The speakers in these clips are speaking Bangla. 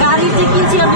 গাড়িতে কিনছিলাম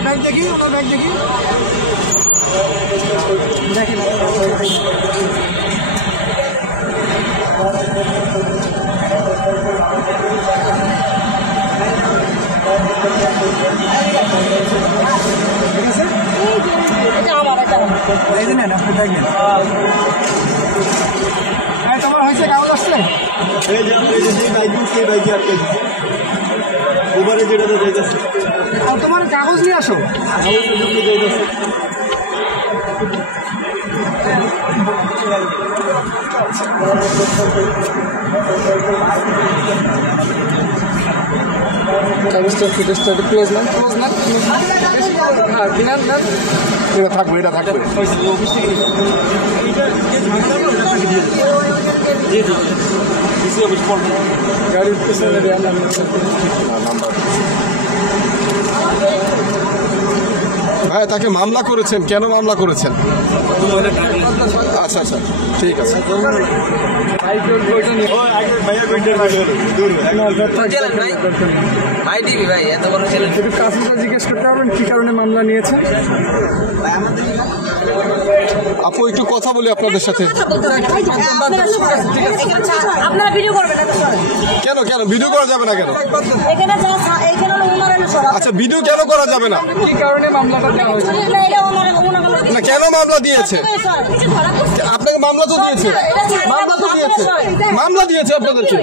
बैग देखिए बैग देखिए তোমার হয়েছে কাগজ আসছে ওভারে যেটা আর তোমার কাগজ নিয়ে আসো কাগজটা ফুটেজটা ক্লোজ না এটা থাকবে এটা থাকবে গাড়ির পিছনে ভাই তাকে মামলা করেছেন কেন মামলা করেছেন আচ্ছা আচ্ছা ঠিক আছে জিজ্ঞেস করতে পারবেন কি কারণে মামলা নিয়েছেন আপু একটু কথা বলি আপনাদের সাথে কেন কেন ভিডিও করা যাবে না কেন আচ্ছা ভিডিও কেন করা যাবে না কি কারণে মামলাটা দেওয়া হয়েছে না কেন মামলা দিয়েছে আপনাকে মামলা তো দিয়েছে মামলা দিয়েছে আপনাদেরকে